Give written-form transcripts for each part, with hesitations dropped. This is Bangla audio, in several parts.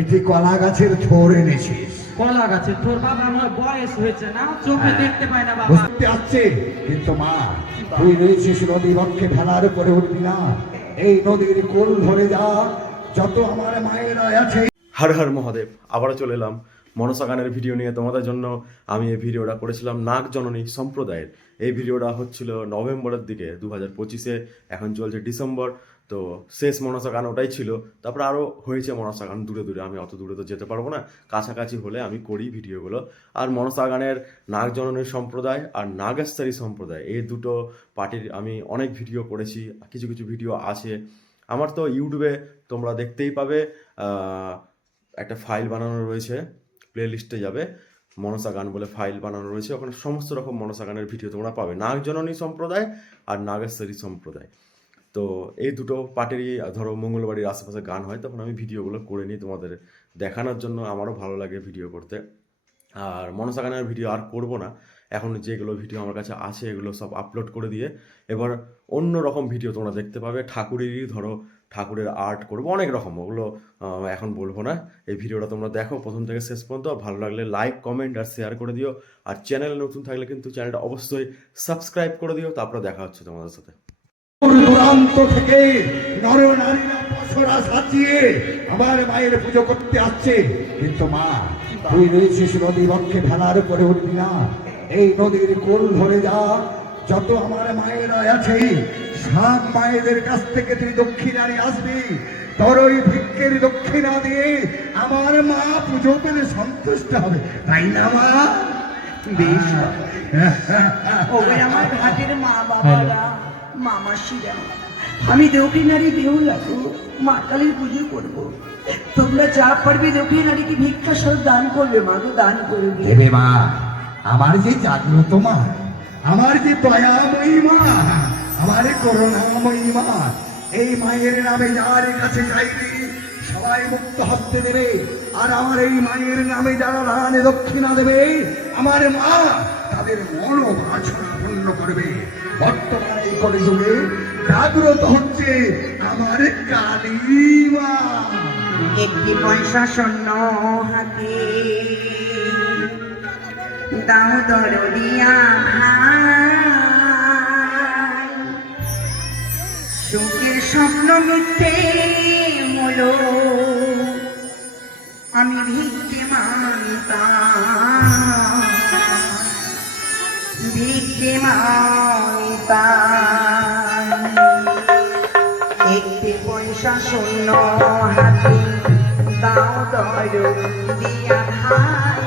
এটি কলা গাছের থোর এনেছিস? কলা গাছের থোর বাবা, আমার বয়স হয়েছে না, চোখে দেখতে পাই না বাবা। বুঝতে পারছি, কিন্তু মা তুই রয়েছিস নদী বক্ষে, ভেলার উপরে উঠবি না। এই নদীর কোল ধরে যা, যত আমার মায়েরা আছে। হর হর মহাদেব, আবারও চলে এলাম মনসা গানের ভিডিও নিয়ে তোমাদের জন্য। আমি এই ভিডিওটা করেছিলাম নাগ জননী সম্প্রদায়ের। এই ভিডিওটা হচ্ছিল নভেম্বরের দিকে 2025-এ, এখন চলছে ডিসেম্বর। তো শেষ মনসা গান ওটাই ছিল। তারপরে আরও হয়েছে মনসা গান দূরে দূরে, আমি অত দূরে তো যেতে পারবো না, কাছাকাছি হলে আমি করি ভিডিওগুলো। আর মনসা গানের নাগ জননী সম্প্রদায় আর নাগেশ্বরী সম্প্রদায়, এই দুটো পার্টির আমি অনেক ভিডিও করেছি, কিছু কিছু ভিডিও আছে আমার। তো ইউটিউবে তোমরা দেখতেই পাবে, একটা ফাইল বানানো রয়েছে, প্লে লিস্টে যাবে, মনসা গান বলে ফাইল বানানো রয়েছে, ওখানে সমস্ত রকম মনসা গানের ভিডিও তোমরা পাবে, নাগ জননী সম্প্রদায় আর নাগেশ্বরী সম্প্রদায়। তো এই দুটো পার্টিরই ধরো মঙ্গলবাড়ির আশেপাশে গান হয়, তখন আমি ভিডিওগুলো করে নিই তোমাদের দেখানোর জন্য, আমারও ভালো লাগে ভিডিও করতে। আর মনসা গানের ভিডিও আর করব না, এখন যেগুলো ভিডিও আমার কাছে আছে এগুলো সব আপলোড করে দিয়ে এবার অন্য রকম ভিডিও তোমরা দেখতে পাবে। ঠাকুরেরই ধরো ঠাকুরের আর্ট করবো, অনেক রকম, ওগুলো এখন বলবো না। এই ভিডিওটা তোমরা দেখো প্রথম থেকে শেষ পর্যন্ত, ভালো লাগলে লাইক কমেন্ট আর শেয়ার করে দিও। আর চ্যানেলে নতুন থাকলে কিন্তু চ্যানেলটা অবশ্যই সাবস্ক্রাইব করে দিও। তারপরে দেখা হচ্ছে তোমাদের সাথে। দূরান্ত থেকে নরনারীরা পশরা সাজিয়ে আমার মায়ের পুজো করতে আসছে, কিন্তু মা তুই রয়েছিস নদী বক্ষে, ভেলার উপরে উঠবি না। এই নদীর কোল ধরে যা, যত আমার মায়েরা আছে সব মায়েদের কাছ থেকে তুই দক্ষিণারি আসবি। তোর ওই ভিক্ষের দক্ষিণা দিয়ে আমার মা পুজো পেলে সন্তুষ্ট হবে, তাই না মা? বেশ, আমার ঘাটের মা বাবারা, মামাসিরা, আমি দক্ষিণারি দেউ লাগু মা কালীর পুজো করবো। তোমরা যা পারবে দক্ষিণারিকে ভিক্ষা সব দান করবে, মা গো দান করবে। দেবে মা, আমার যে জাগ্রত মা, আমার যে দয়াময়ী মা, আমার করুণাময়ী মা, এই মায়ের নামে যার কাছে চাইবে সবাই মুক্ত হস্তে দেবে। আর আমার এই মায়ের নামে যারা দান দক্ষিণা দেবে, আমার মা তাদের মনোবাসনা পূর্ণ করবে। বর্তমানে এই কলিযুগে জাগ্রত হচ্ছে আমার কালী মা। একটি পয়সা শূন্য হাতে দাও দরদিয়া ভাই, সুখের স্বপ্ন মিথ্যে হলো, আমি ভিক্ষে মানতাম, ভিক্ষে মানতাম। একটি পয়সা শূন্য হাতে দাও দরদিয়া ভাই,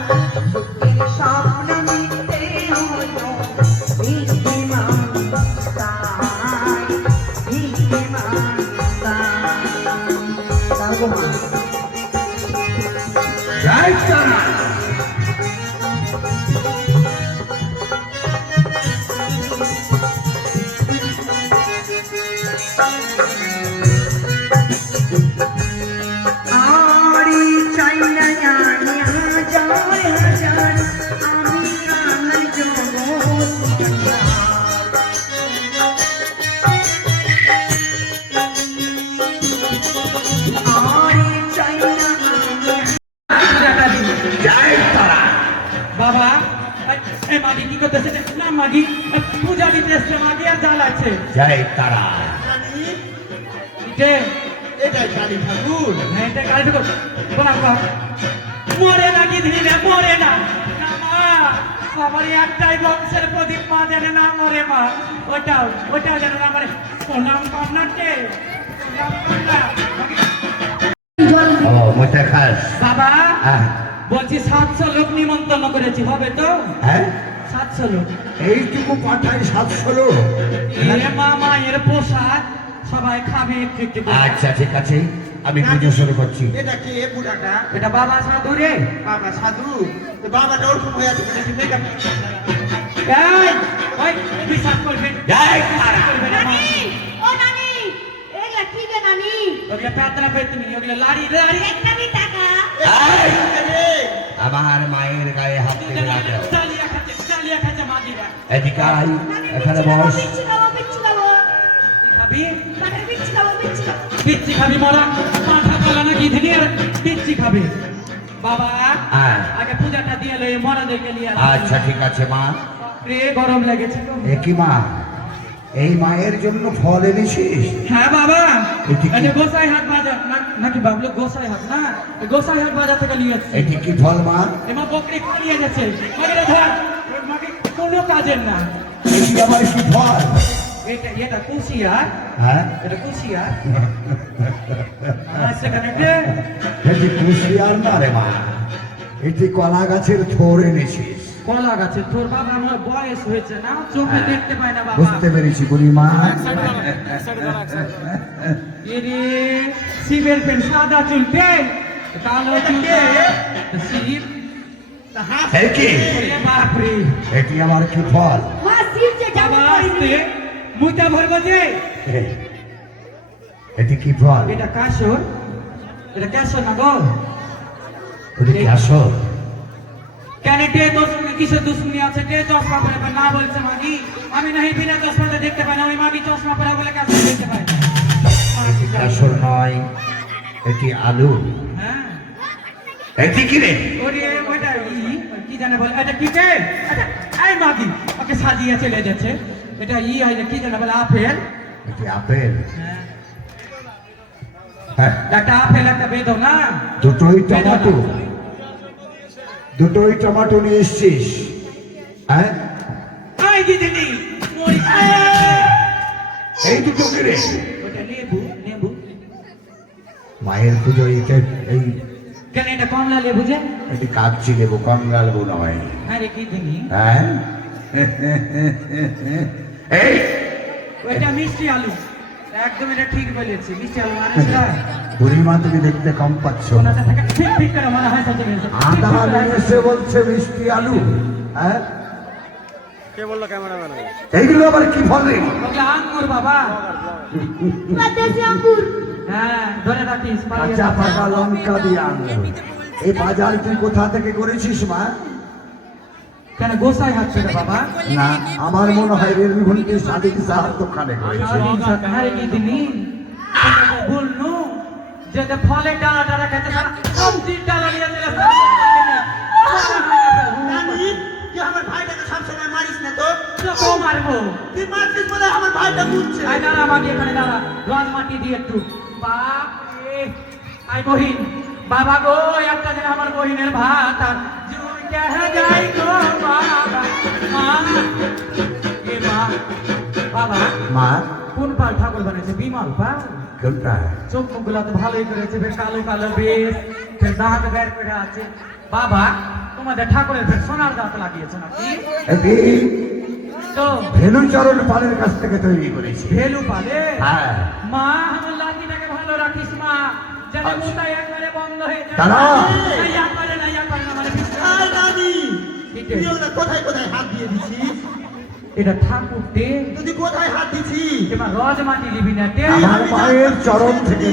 সুখের স্বপ্ন মিথ্যে হলো, ভিক্ষে মানতাম, ভিক্ষে মানতাম। দাও গো মা। জয় তারা। বাবা এই মাগি কি করতেছে না? মাগি পূজা দিতে এসছে, মাগি আর জ্বালাচ্ছে। জয় তারা। এটাই কালী ঠাকুর। হ্যাঁ, এটা কালী ঠাকুর। প্রণাম কর। মরে না কি ধীরে, মরে না। না মা, আমার একটাই বংশের প্রদীপ, মা জানে না মরে মা। ওটাও জানে না মরে। প্রণাম কর না কে, প্রণাম কর না। ও মোটা খাস বাবা, হ্যাঁ বলছি 700 লোক নিমন্ত্রণ করেছি, হবে তো? হ্যাঁ, 700 লোক। এইটুকু পাঠাই 700 লোক? মা মায়ের পোশাক সবাই খাবে একটু একটু করে। আচ্ছা ঠিক আছে, আমি পুজো শুরু করছি। এটা কে বুড়াটা? এটা বাবা সাধু রে। বাবা সাধু? তো বাবাটা ওরকম হয়ে আছে, কিন্তু মেকআপ এই ওই বিশ্বাস করবে, জয় তারা। করবে না মা। ও নানি, এগুলা কি রে নানি? ওগুলা প্রার্থনা করে তুমি, ওগুলা লাড়ি লাড়ি। একটা নি টাকা। আমার মায়ের গায়ে হাত থেকে রাখো। চালিয়া খাচ্ছে মাগিরা। এদিকে আয়, এখানে বস। পিচ্ছি বাবা, পিচ্ছি খাবি মরা মাথা পালা নাকি ধিনি আর পিচ্ছি খাবি বাবা হ্যাঁ। আগে পূজাটা দিয়ে লই মরাদেরকে নিয়ে আচ্ছা ঠিক আছে মা। রে গরম লেগেছে তো একই মা, এই মায়ের জন্য ফল এনেছিস? হ্যাঁ বাবা এটি কি? এটা গোসাই হাট বাজার নাকি বাবলু গোসাই হাট না গোসাই হাট বাজার থেকে নিয়ে এসেছি এটি কি ফল মা? এমা বকরি খাইয়ে গেছে মাগরে ধর মাকে কোনো কাজের না এটি আবার কি ফল? এটা কুশিয়ার হ্যাঁ, এটা কুশিয়ার সেখানে এটি কুশিয়ার না রে মা, এটি কলা গাছের থোর এনেছিস। কলা গাছে তোর বাবা আমার বয়স হয়েছে না চোখে দেখতে পায় না বাবা বুঝতে পেরেছি বুড়িমা। এরে শিবের পেন সাদা চুল পেন কালো চুল শিব এটি বাপরে এটি আমার কি ফল? মা শিব যে বাবা জামা আসতে মুইটা ভরবো যে এটি কি ফল? এটা কাশর এটা ক্যাশর না গো ওটি কি আসল? কেন টে দুশ্মনী কিসের দুশ্মনী আছে টে চশমা পরে না বলছে মাগি আমি নাহি বিনা চশমাতে দেখতে পাই না ওই মাগি চশমা পরে বলে কাছে দেখতে পাই আসল নয়, এটি আলু। হ্যাঁ এটি কি রে? ওরে ওইটা কি জানে বলে এটা কি রে আচ্ছা এই মাগি ওকে সাজিয়ে চলে যাচ্ছে এটা এটা কি জানে বলে আপেল এটি আপেল। হ্যাঁ হ্যাঁ, একটা আপেল একটা বেদো না দুটোই টমেটো, দুটোই টমেটো নিয়ে এসছিস? হ্যাঁ, আই দিদি মোই এই দুটো কি রে? ওটা লেবু লেবু মায়ের পুজো এই কেন এটা কমলা লেবু যে এটি কাচ্চি লেবু, কমলা লেবু নয়। আরে কি দিনি হ্যাঁ, এই ওইটা মিষ্টি আলু একদম এটা ঠিক বলেছি মিষ্টি আলু মানে সেটা বুড়িমা তুমি দেখতে কম পাচ্ছ। ওনাটা থেকে ঠিক ঠিক করে মনে হয় সত্যি আদা নিয়ে এসে বলছে মিষ্টি আলু। হ্যাঁ, কে বললো ক্যামেরাম্যান? এইগুলো আবার কি ফল রে? ওগুলা আঙ্গুর বাবা দেশি আঙ্গুর হ্যাঁ ধরে রাখিস পালিয়ে কাঁচা যাবে। পাকা লঙ্কা দিয়ে আনলো। এই বাজার তুই কোথা থেকে করেছিস মা? কেন গোসাই হাত ছেড়ে বাবা না, আমার মনে হয় রেলঘুন্টির সাদিক সাহার দোকানে করেছে। আরে কি দিনি বলনু যে ফলে ডালা ডালা খেতে সবজির ডালা নিয়ে চলে নানি তুই আমার ভাইটাকে সবসময় মারিস না তো তো মারবো তুই মারছিস বলে আমার ভাইটা বুঝছে আই দাঁড়া আমাকে এখানে দাঁড়া রস মাটি দিয়ে একটু বাপ রে আই বহিন বাবা গো একটা দিন আমার বহিনের ভাত আর জুই কেহে যাই গো বাবা মা এ মা বাবা মা কোন পাল ঠাকুর বানিয়েছে বিমল পাল কোনটা? চোখ মুখগুলো তো ভালোই করেছে বেশ কালো কালো বেশ ফের দাঁত বের করে আছে বাবা তোমাদের ঠাকুরের ফের সোনার দাঁত লাগিয়েছে নাকি এটি তো ভেলুচরণ পালের কাছ থেকে তৈরি করেছি। ভেলু পালে হ্যাঁ, মা আমার লাঠিটাকে ভালো রাখিস মা যেন আচ্ছা। মোটা একবারে বন্ধ হয়ে যায় দাঁড়া। নাইয়া করে না মানে আয় নানি ঠিক তুই আছে। ওগুলা কোথায় কোথায় হাত দিয়ে দিছিস এটা ঠাকুর দে তুই কোথায় হাত দিছিস এবার রজ মাটি লিবি না দে আমার মায়ের চরণ থেকে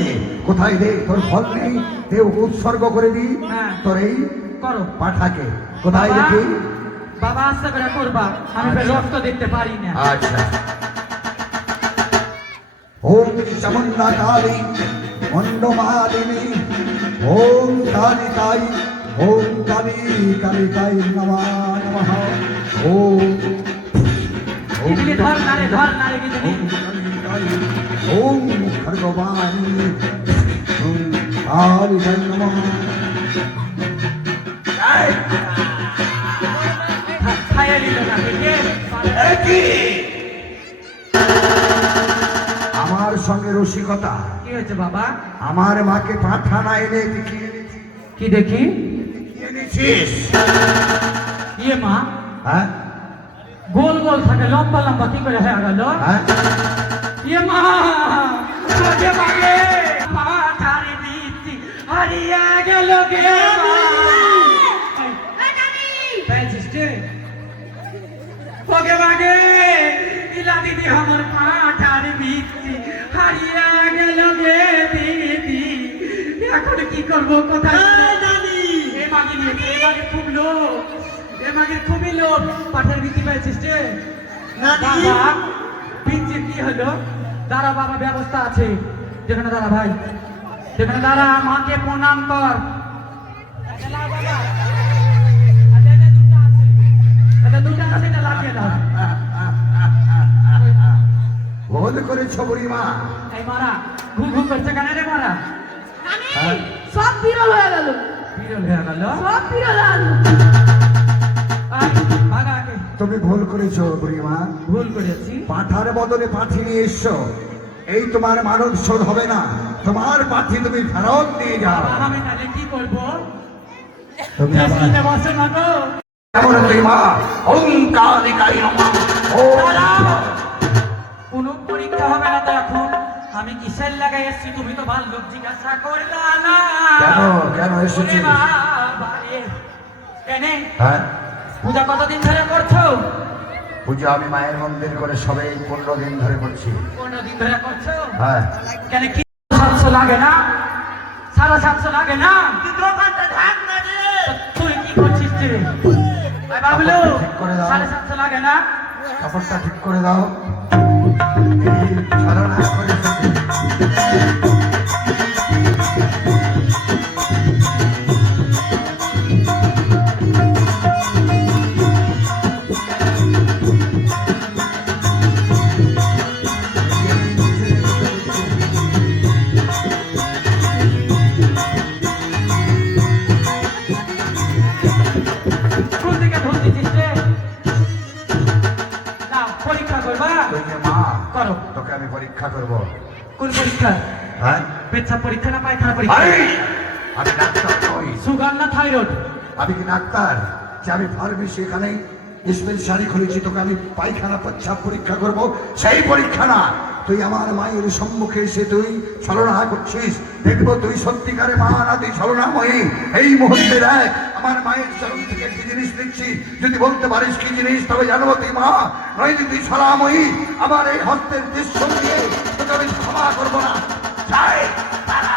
কোথায় রে তোর ফল নেই, দেহ উৎসর্গ করে দি হ্যাঁ। তোর এই করো পাঠাকে কোথায় বাবা, দেখি? বাবা আস্তে করে করবা আমি ফের রক্ত দেখতে পারি না আচ্ছা। ওম চামুন্ডা কালী মন্ডমালিনী ওম কালিকাই ওম কালিকাই নমঃ নমঃ ওম কিডনি ধর নারে কিডনি ওম খড়গবাণী ওম কালিকাই নমঃ। খাইয়ে দিল না ঠিক একই আমার সঙ্গে রসিকতা। কি হয়েছে বাবা আমার মাকে পাঠানা এনে দেখিয়ে এনেছি। কি দেখি দেখিয়ে এনেছিস? ইয়ে মা হ্যাঁ, গোল গোল থাকে লম্বা লম্বা কি করে হয়ে গেল হ্যাঁ, ইয়ে মা ওকে মাগে পাঠারি দিচ্ছি হারিয়ে গেল গে মা পেয়েছিস রে? ওকে মাগে ইলা দিদি আমার পাঠারি দিচ্ছি হারিয়ে গেল গে দিদি এখন কি করবো কোথায় আয় নানি এ মাগি নিয়েছে এ মাগি খুব লোক এ মাগি খুবই লোক পাঠার ভিত্তি পেয়েছিস রে নানি বাবা পিচ্ছির কি হলো দাঁড়া বাবা ব্যবস্থা আছে যেখানে দাঁড়া ভাই, যেখানে দাঁড়া, মাকে প্রণাম কর। দুটা আছে, এটা লাগিয়ে দাও। ভুল করেছ বুড়িমা। এই মারা ঘুম ঘুম করছে কেন রে মারা? হ্যাঁ? সব বিরল হয়ে গেল, বিরল হয়ে গেল। সব বিরল হয়ে গেল। আয়, ভাগা আগে। তুমি ভুল করেছো বুড়িমা। ভুল করেছি। পাঠার বদলে পাঠি নিয়ে এসছো, এই তোমার মানব শোধ হবে না। তোমার পাঠি তুমি ফেরত নিয়ে যাও। বাবা, আমি তাহলে কি করবো? তুমি আবার টেস্টিতে বসে না তো। কেমন বুড়িমা? ওঙ্কারিকাই নমঃ। ওম। কোনো পরীক্ষা হবে না তো এখন। আমি কিসের লাগাই এসছি তুমি তো ভালো লোক জিজ্ঞাসা করলা না। কেন এসেছিস? ওরে বাবা রে। কেনে হ্যাঁ, পূজা কতদিন ধরে করছো? পূজা আমি মায়ের মন্দির করে সবে 15 দিন ধরে করছি। 15 দিন ধরে করছো? হ্যাঁ। কেন কি 700 লাগে না? 750 লাগে না? তুই দোকানটা ঢাক না রে। তুই কি করছিস রে? আয় বাবলু, ঠিক করে দাও। 750 লাগে না? কাপড়টা ঠিক করে দাও। এই সারানাশ করে এসেছে। কোন দিকে ঢোল দিছিস রে? না, পরীক্ষা করবা? তুই যে মা, করো। তোকে আমি পরীক্ষা করব। কোন পরীক্ষা? হ্যাঁ? পেচ্ছাপ পরীক্ষা না পায়খানা পরীক্ষা? আরে, আমি ডাক্তার নই। সুগার না থাইরয়েড? আমি কি ডাক্তার যে আমি ফার্মেসি এখানে স্পেশালি খুলেছি, তোকে আমি পায়খানা পেচ্ছাপ পরীক্ষা করব? সেই পরীক্ষা না। তুই আমার মায়ের সম্মুখে এসে তুই ছলনা করছিস। দেখবো তুই সত্যিকারে মা না তুই ছলনাময়ী। এই মুহূর্তে দেখ, আমার মায়ের চরণ থেকে একটি জিনিস দিচ্ছি। যদি বলতে পারিস কি জিনিস, তবে জানবো তুই মা, নইলে তুই ছলনাময়ী। আমার এই হস্তের দৃশ্য দিয়ে তোকে আমি ক্ষমা করবো না। যাই, তারা।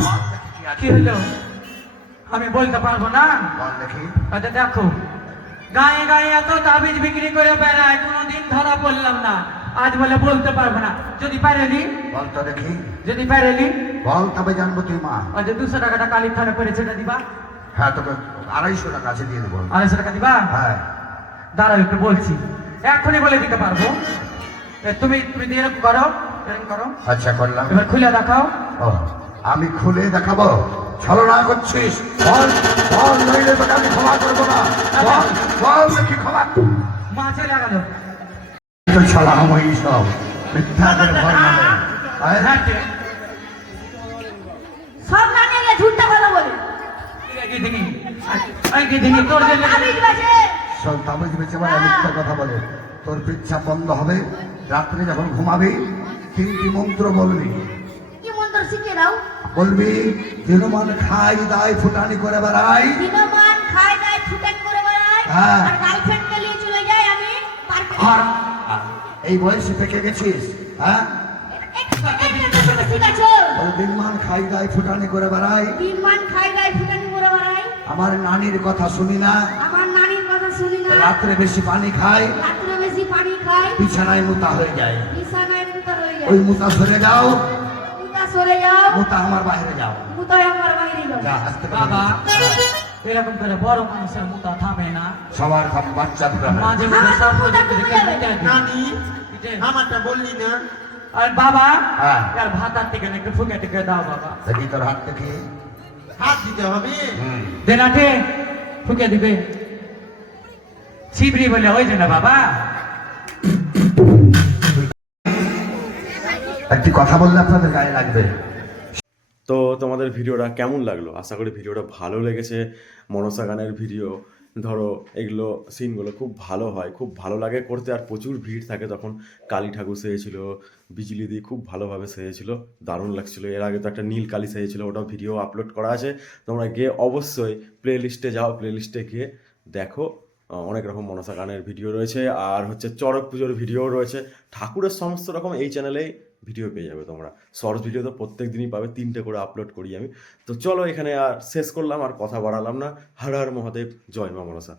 বল দেখি কি আছে। কি হলো? আমি বলতে পারবো না। বল দেখি। আচ্ছা দেখো, গায়ে গায়ে এত তাবিজ বিক্রি করে বেড়ায়, কোনোদিন ধরা পড়লাম না। আজ বলে বলতে পারবো না। যদি পারেনি, বল তো দেখি। যদি পারেনি, বল তবে জানবো তুই মা। আজ 200 টাকাটা কালীর থানে পড়েছে, এটা দিবা? হ্যাঁ, তোকে 250 টাকা আছে দিয়ে দেবো। 250 টাকা দিবা? হ্যাঁ। দাঁড়াও একটু বলছি, এখনই বলে দিতে পারবো। তুমি তুমি দিয়ে এরকম করো, এরকম করো। আচ্ছা, করলাম। এবার খুলে দেখাও। ও, আমি খুলে দেখাবো? ছলনা করছিস? বল, বল, নইলে তোকে আমি ক্ষমা করবো না। বল, বল দেখি ক্ষমা। মা চলে গেল। তো ছলনাময়ী সব মিথ্যা করে ভর মারে। আয়, হ্যাঁ, ঠিক। সব না নিয়ে ঝুটটা কথা বলে। কি দিনি? আই কি দিনি তোর জন্য? তাবিজ বাজে। সব তাবিজ বেঁচে বলে মিথ্যা কথা বলে। তোর পিচ্ছা বন্ধ হবে। রাত্রে যখন ঘুমাবি 3টি মন্ত্র বলবি। কি মন্ত্র শিখে দাও? বলবি, দিনমান খাই দায় ফুটানি করে বেড়াই। দিনমান খায় দায় ছুটেন করে বেড়ায়, হ্যাঁ। আর গার্লফ্রেন্ডকে নিয়ে চলে যায়, আমি পারবো আর না। এই বয়সে পেকে গেছিস? হ্যাঁ, তুমি শিখেছো? ওই দিনমান খাই দায় ফুটানি করে বেড়াই। দিনমান খায় দায় ছুটেন করে বেড়ায়, আমার নানির কথা শুনি না। আমার নানির কথা শুনি না। রাত্রে বেশি পানি খাই, রাত্রে বেশি পানি খায়, বিছানায় মুতা হয়ে যায়। বিছানায় মুতা হয়ে যায়। ওই মুতা সরে যাও, মুতা সরে যাও, মুতা আমার বাইরে যাও। মুতায় আমার বাইরে যাও। যা, আসতে বাবা, এরকম করে বড় মানুষের মুতা থামে না। সবার ঘরে বাচ্চা ধরে হয়। মাঝে মাঝে আমার সব মুতা প্রজেক্ট কমে থেকে যাবে। মুতে দিই। নানি, পিঠে। আমারটা বললি না। আর বাবা, হ্যাঁ। আর ভাতার থেকে একটু ফুকে টেকে দাও বাবা। দেখি তোর হাত দেখি। হাত দিতে হবে। দেনাটে ফুকে দিবে। ছিবড়ি বলে ওই যে না বাবা। একটি কথা বললে আপনাদের গায়ে লাগবে। তো তোমাদের ভিডিওটা কেমন লাগলো? আশা করি ভিডিওটা ভালো লেগেছে। মনসা গানের ভিডিও ধরো এগুলো সিনগুলো খুব ভালো হয়, খুব ভালো লাগে করতে, আর প্রচুর ভিড় থাকে তখন। কালী ঠাকুর সেজেছিল, বিজলি দিয়ে খুব ভালোভাবে সেজেছিল, দারুণ লাগছিল। এর আগে তো একটা নীল কালী সেজেছিল, ওটাও ভিডিও আপলোড করা আছে। তোমরা গিয়ে অবশ্যই প্লে লিস্টে যাও, প্লে লিস্টে গিয়ে দেখো। অনেক রকম মনসা গানের ভিডিও রয়েছে, আর হচ্ছে চড়ক পুজোর ভিডিও রয়েছে। ঠাকুরের সমস্ত রকম এই চ্যানেলেই ভিডিও পেয়ে যাবে তোমরা। শর্টস ভিডিও তো প্রত্যেক দিনই পাবে, 3টে করে আপলোড করি আমি। তো চলো এখানে আর শেষ করলাম, আর কথা বাড়ালাম না। হর হর মহাদেব, জয় মা মনসা।